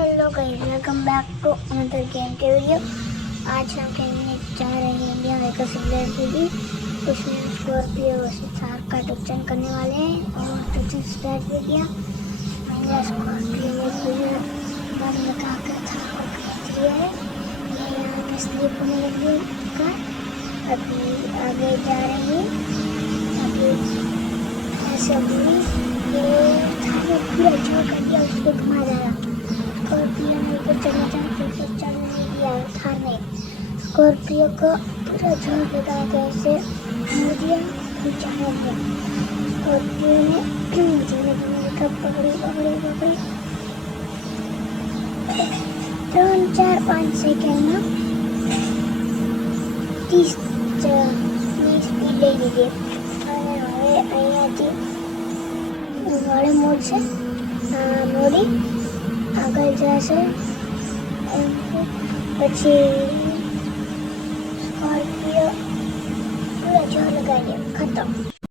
Hello guys, welcome back to another game के video. आज हम खेलने जा रहे हैं इंडिया मेकर सिमिलर 3D। उसमें स्कॉर्पियो वर्सेस थार का टक्कर करने वाले हैं और टक्कर स्टार्ट हो गया। मैंने स्कॉर्पियो में पूरा बम लगा कर थार को खींच लिया है। ये यहाँ पे स्लिप होने लगी है। अभी आगे जा रहे हैं। अभी ऐसे अभी ये थार ने पूरा जोर कर दिया, उसको घुमा रहा। स्कॉर्पियो ने ऊपर चढ़ना चाहते थे, चढ़ नहीं दिया थार ने। स्कॉर्पियो को पूरा जोर लगा के ऐसे मुड़ दिया, खींचा दिया। स्कॉर्पियो ने धीरे धीरे पकड़ी पकड़ी पकड़ी 3, 4, 5 सेकेंड में 30 ની સ્પીડ લઈ લીધી અને હવે અહીંયાથી વાળે મોડશે, મોડી આગળ જશે। પછી સ્કોર્પિયો પૂરા જોર લગાડી ખતમ।